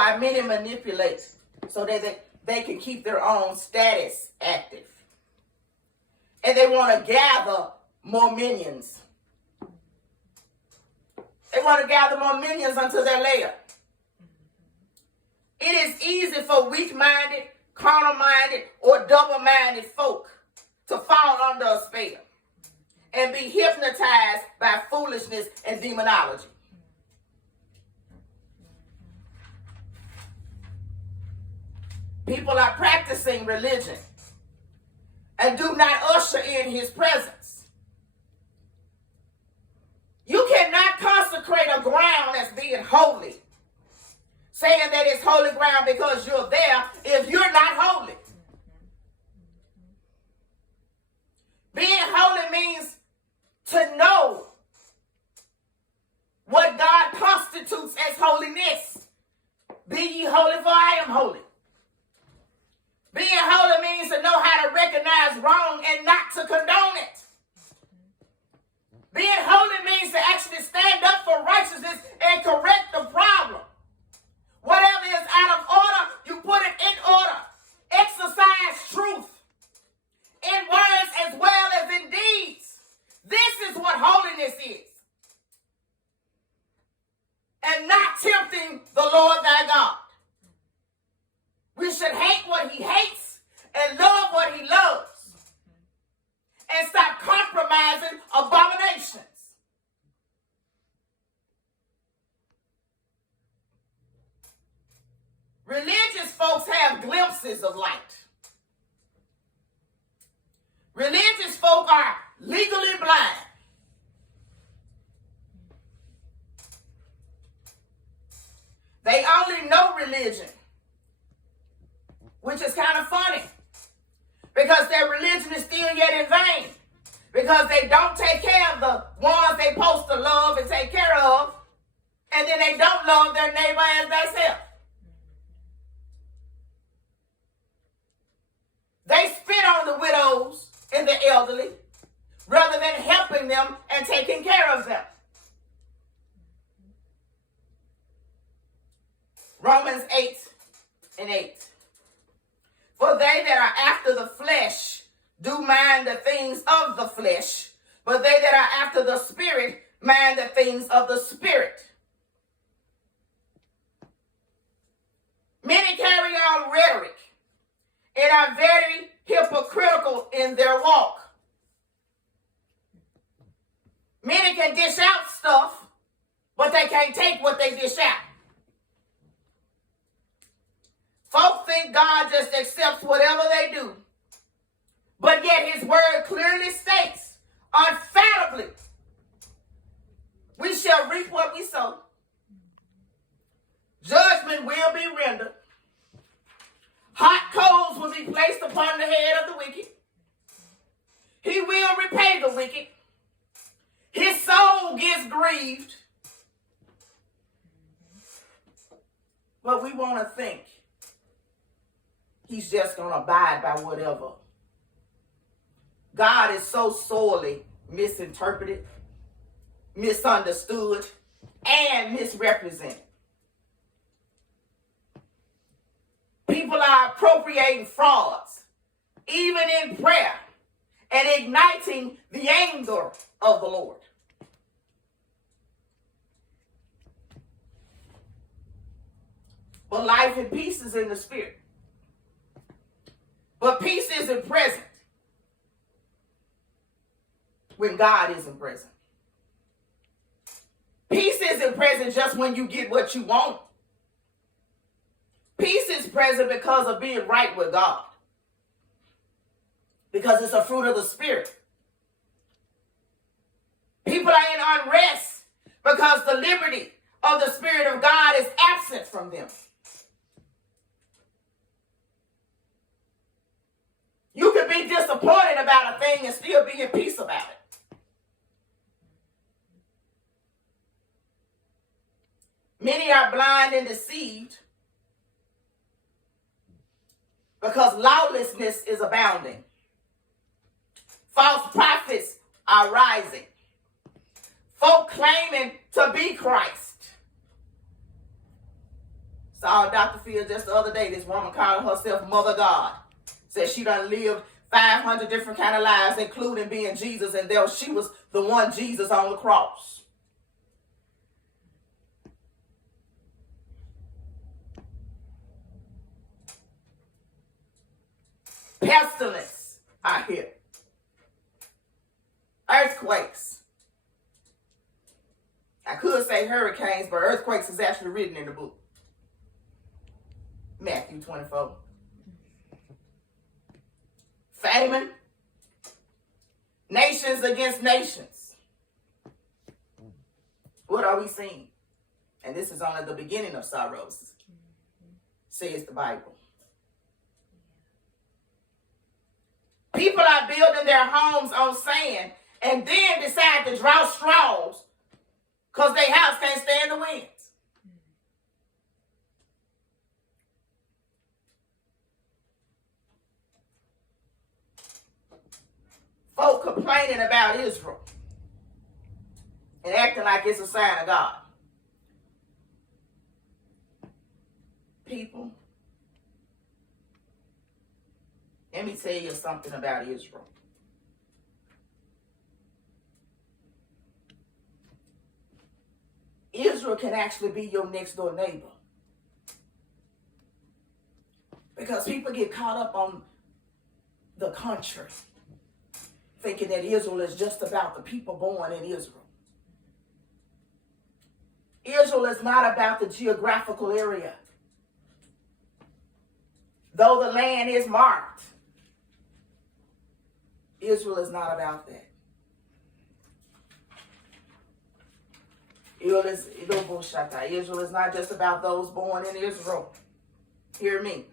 why many manipulate so that they can keep their own status active. And they want to gather more minions. They want to gather more minions unto their lair. It is easy for weak-minded, carnal-minded, or double-minded folk to fall under a spell and be hypnotized by foolishness and demonology. People are practicing religion and do not usher in his presence. You cannot consecrate a ground as being holy, saying that it's holy ground because you're there, if you're not holy. Being holy means to know what God constitutes as holiness. Be ye holy, for I am holy. Being holy means to know how to recognize wrong and not to condone it. Being holy means to actually stand up for righteousness and correct the problem. Whatever is out of order, you put it in order. Exercise truth in words as well as in deeds. This is what holiness is. And not tempting the Lord thy God. We should hate what he hates and love what he loves. And stop compromising abominations. Religious folks have glimpses of light. Religious folk are legally blind. They only know religion, which is kind of funny, because their religion is still yet in vain, because they don't take care of the ones they supposed to love and take care of, and then they don't love their neighbor as themselves. They spit on the widows and the elderly rather than helping them and taking care of them. Romans 8:8. For they that are after the flesh do mind the things of the flesh, but they that are after the spirit mind the things of the spirit. Many carry on rhetoric and are very hypocritical in their walk. Many can dish out stuff, but they can't take what they dish out. Folks think God just accepts whatever they do. But yet his word clearly states, unfathomably, we shall reap what we sow. Judgment will be rendered. Hot coals will be placed upon the head of the wicked. He will repay the wicked. His soul gets grieved. But we want to think he's just going to abide by whatever. God is so sorely misinterpreted, misunderstood, and misrepresented. People are appropriating frauds, even in prayer, and igniting the anger of the Lord. But life and peace is in the spirit. But peace isn't present when God isn't present. Peace isn't present just when you get what you want. Peace is present because of being right with God. Because it's a fruit of the Spirit. People are in unrest because the liberty of the Spirit of God is absent from them. You can be disappointed about a thing and still be in peace about it. Many are blind and deceived because lawlessness is abounding. False prophets are rising. Folk claiming to be Christ, Saw Dr. Phil just the other day. This woman called herself Mother God. Said she done lived 500 different kind of lives, including being Jesus, and there she was the one Jesus on the cross. Pestilence out here. Earthquakes. I could say hurricanes, but earthquakes is actually written in the book. Matthew 24. Famine. Nations against nations. What are we seeing? And this is only the beginning of sorrows, says the Bible. People are building their homes on sand and then decide to draw straws because their house can't stand the winds. Folk complaining about Israel and acting like it's a sign of God. People, let me tell you something about Israel. Israel can actually be your next door neighbor. Because people get caught up on the country, thinking that Israel is just about the people born in Israel. Israel is not about the geographical area. Though the land is marked, Israel is not about that. Israel is not just about those born in Israel. Hear me.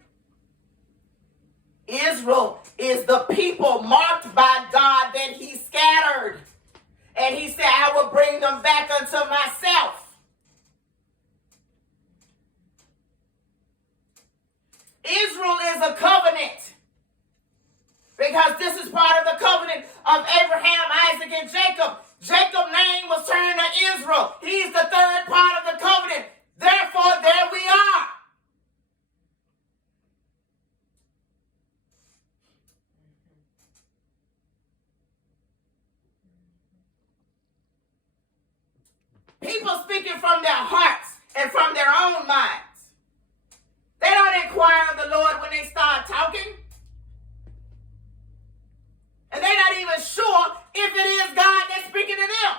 Israel is the people marked by God that he scattered. And he said, I will bring them back unto myself. Israel is a covenant. Because this is part of the covenant of Abraham, Isaac, and Jacob. Jacob's name was turned to Israel. He's the third part of the covenant. Therefore, there we are. People speaking from their hearts and from their own minds. They don't inquire of the Lord when they start talking. And they're not even sure if it is God that's speaking to them.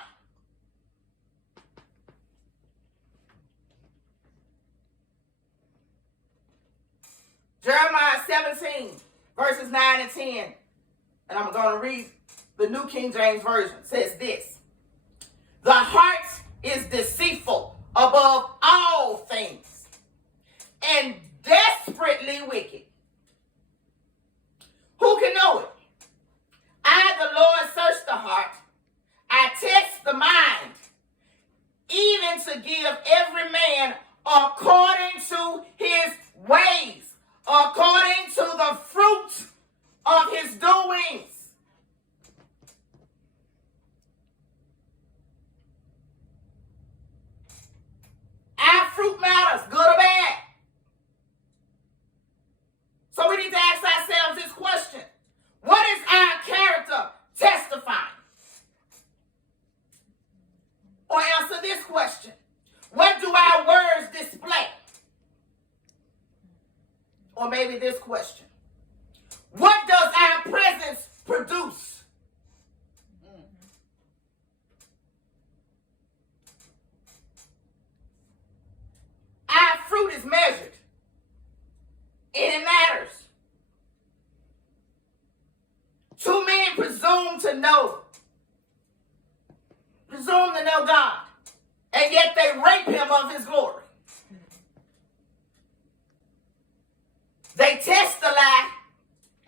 Jeremiah 17, verses 9 and 10. And I'm going to read the New King James Version. Says this. The heart is deceitful above all things and desperately wicked. Who can know it? I, the Lord, search the heart. I test the mind, even to give every man according to his ways, according to the fruit of his doings. Our fruit matters, good or bad. So we need to ask ourselves this question. What is our character testifying? Or answer this question. What do our words display? Or maybe this question. What does our presence produce? Our fruit is measured. And it matters. Two men presume to know God, and yet they rape him of his glory. They test the lie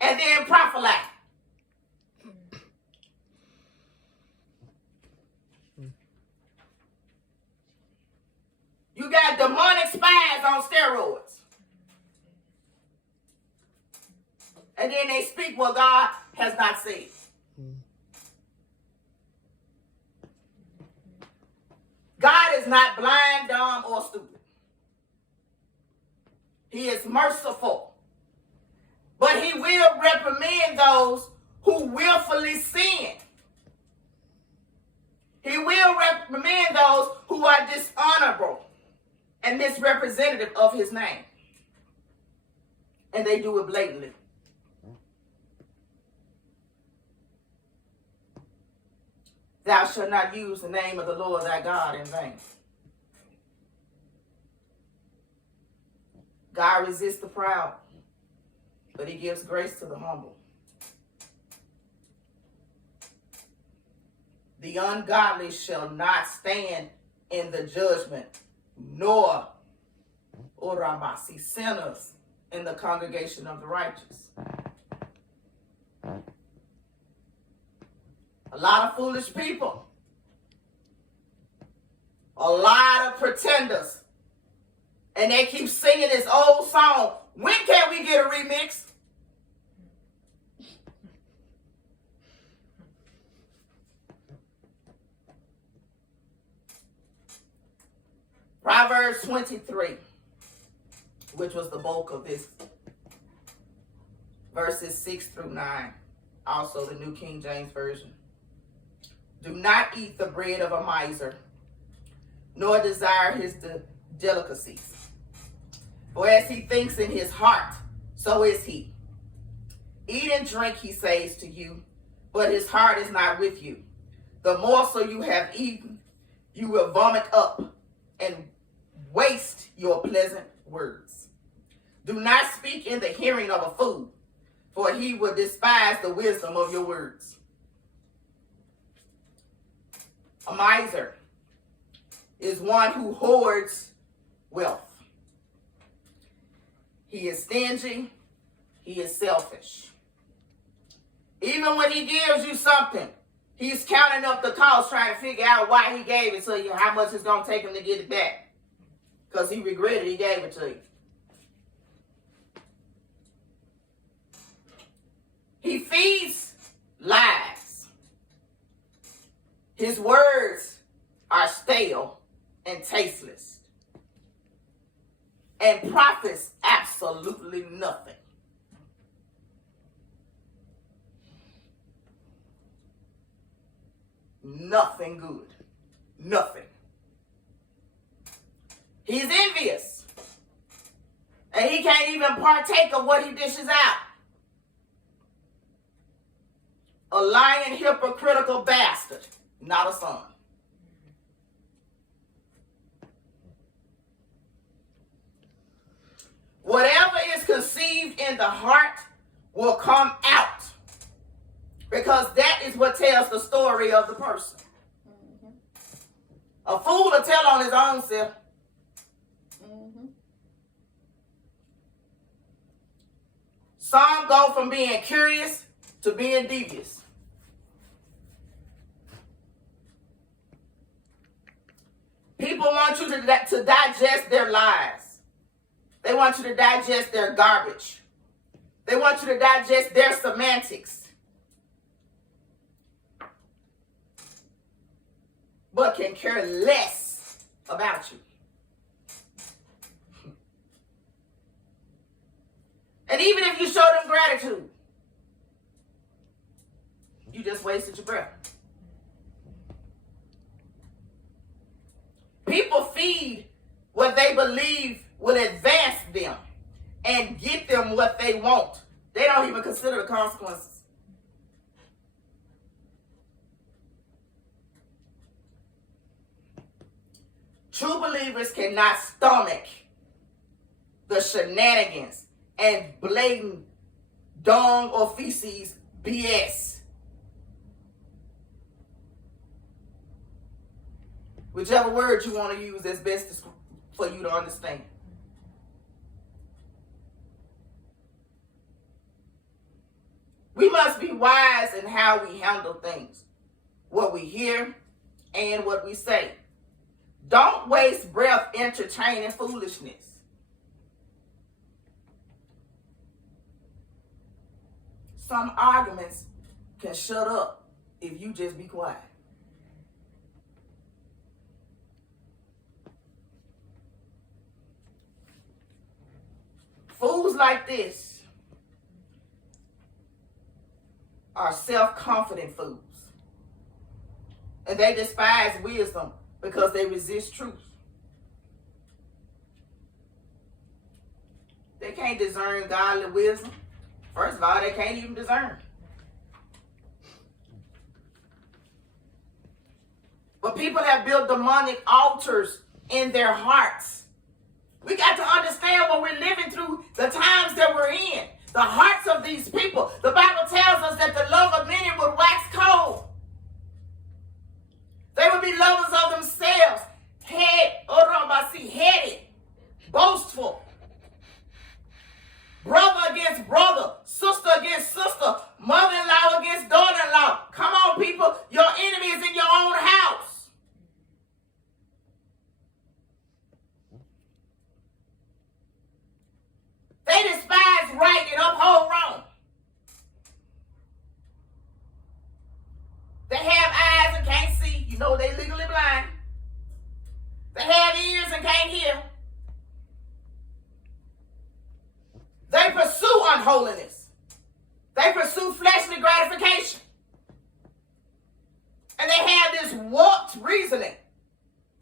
and then prophesy. You got demonic spies on steroids. And then they speak what God has not said. God is not blind, dumb, or stupid. He is merciful. But he will reprimand those who willfully sin. He will reprimand those who are dishonorable and misrepresentative of his name. And they do it blatantly. Thou shalt not use the name of the Lord thy God in vain. God resists the proud, but he gives grace to the humble. The ungodly shall not stand in the judgment, nor sinners in the congregation of the righteous. A lot of foolish people, a lot of pretenders, and they keep singing this old song. When can we get a remix? Proverbs 23, which was the bulk of this, verses 6 through 9, also the New King James Version. Do not eat the bread of a miser, nor desire his delicacies. For as he thinks in his heart, so is he. Eat and drink, he says to you, but his heart is not with you. The morsel you have eaten, you will vomit up and waste your pleasant words. Do not speak in the hearing of a fool, for he will despise the wisdom of your words. A miser is one who hoards wealth. He is stingy. He is selfish. Even when he gives you something, he's counting up the cost, trying to figure out why he gave it to you, how much it's going to take him to get it back. Because he regretted he gave it to you. He feeds lies. His words are stale and tasteless, and profits absolutely nothing. Nothing good. Nothing. He's envious, and he can't even partake of what he dishes out. A lying, hypocritical bastard, not a son. Whatever is conceived in the heart will come out, because that is what tells the story of the person. A fool will tell on his own self. Some go from being curious to being devious. People want you to digest their lies. They want you to digest their garbage. They want you to digest their semantics. But can care less about you. And even if you show them gratitude, you just wasted your breath. People feed what they believe will advance them and get them what they want. They don't even consider the consequences. True believers cannot stomach the shenanigans and blatant dung or feces BS. Whichever word you want to use that's best for you to understand. We must be wise in how we handle things, what we hear and what we say. Don't waste breath entertaining foolishness. Some arguments can shut up if you just be quiet. Fools like this are self-confident fools. And they despise wisdom because they resist truth. They can't discern godly wisdom. First of all, they can't even discern. But people have built demonic altars in their hearts. We got to understand what we're living through, the times that we're in, the hearts of these people. The Bible tells us that the love of many would wax cold. They would be lovers of themselves, headed, boastful, brother against brother, sister against sister, mother-in-law against daughter-in-law. Come on, people, your enemy is in your own house. They despise right and uphold wrong. They have eyes and can't see. You know they legally blind. They have ears and can't hear. They pursue unholiness. They pursue fleshly gratification. And they have this warped reasoning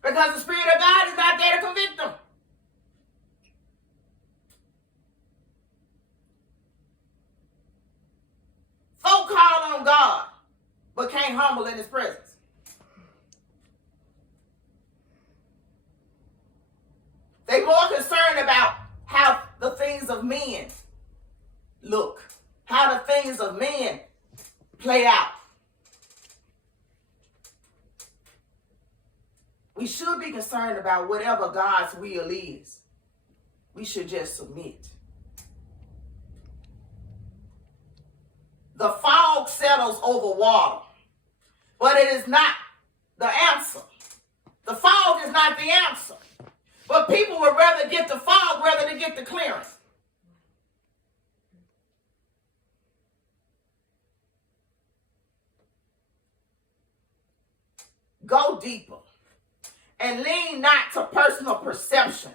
because the Spirit of God is not there to convict them. Folk call on God, but can't humble in his presence. They're more concerned about how the things of men look, how the things of men play out. We should be concerned about whatever God's will is. We should just submit. The fog settles over water, but it is not the answer. The fog is not the answer. But people would rather get the fog rather than get the clearance. Go deeper and lean not to personal perception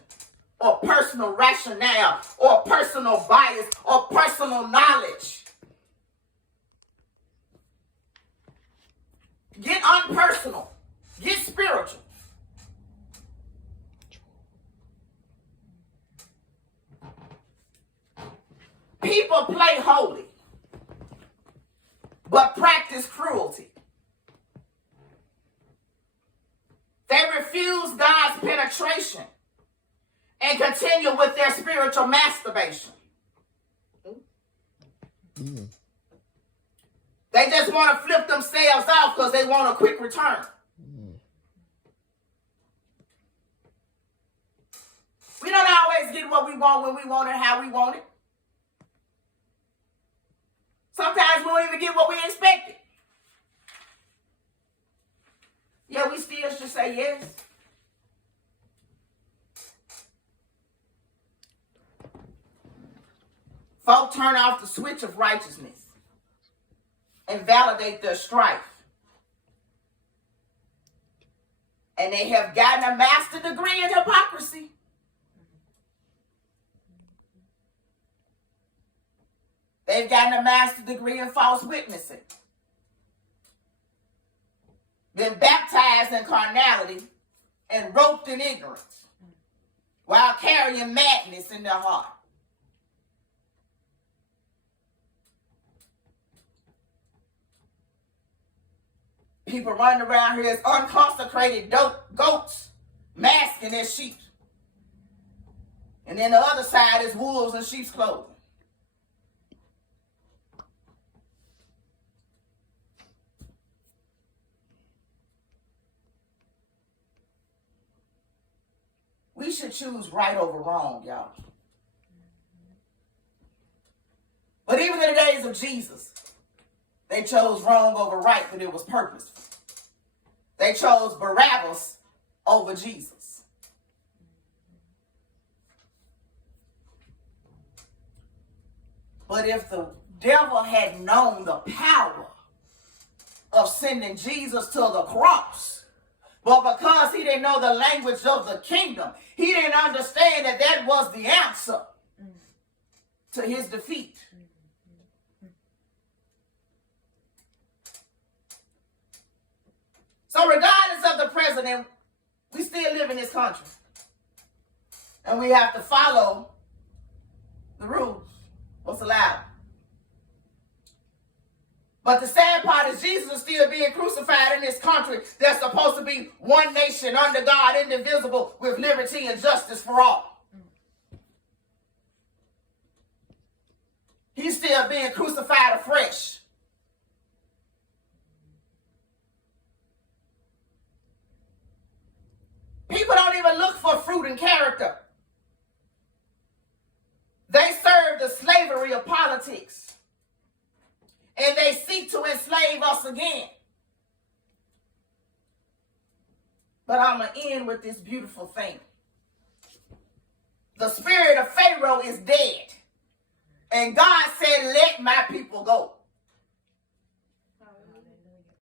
or personal rationale or personal bias or personal knowledge. Get unpersonal. Get spiritual. People play holy, but practice cruelty. They refuse God's penetration and continue with their spiritual masturbation. Mm. They just want to flip themselves off because they want a quick return. We don't always get what we want when we want it, how we want it. Sometimes we don't even get what we expected. Yeah, we still should say yes. Folk turn off the switch of righteousness and validate their strife. And they have gotten a master's degree in hypocrisy. They've gotten a master's degree in false witnessing. Been baptized in carnality and roped in ignorance while carrying madness in their heart. People running around here as unconsecrated goats, masking as sheep. And then the other side is wolves in sheep's clothing. We should choose right over wrong, y'all. But even in the days of Jesus, they chose wrong over right, but it was purposeful. They chose Barabbas over Jesus. But if the devil had known the power of sending Jesus to the cross, but because he didn't know the language of the kingdom, he didn't understand that that was the answer. to his defeat. So regardless of the president, we still live in this country. And we have to follow the rules, what's allowed. But the sad part is Jesus is still being crucified in this country that's supposed to be one nation under God, indivisible, with liberty and justice for all. He's still being crucified afresh. People don't even look for fruit and character. They serve the slavery of politics. And they seek to enslave us again. But I'm going to end with this beautiful thing. The spirit of Pharaoh is dead. And God said, let my people go.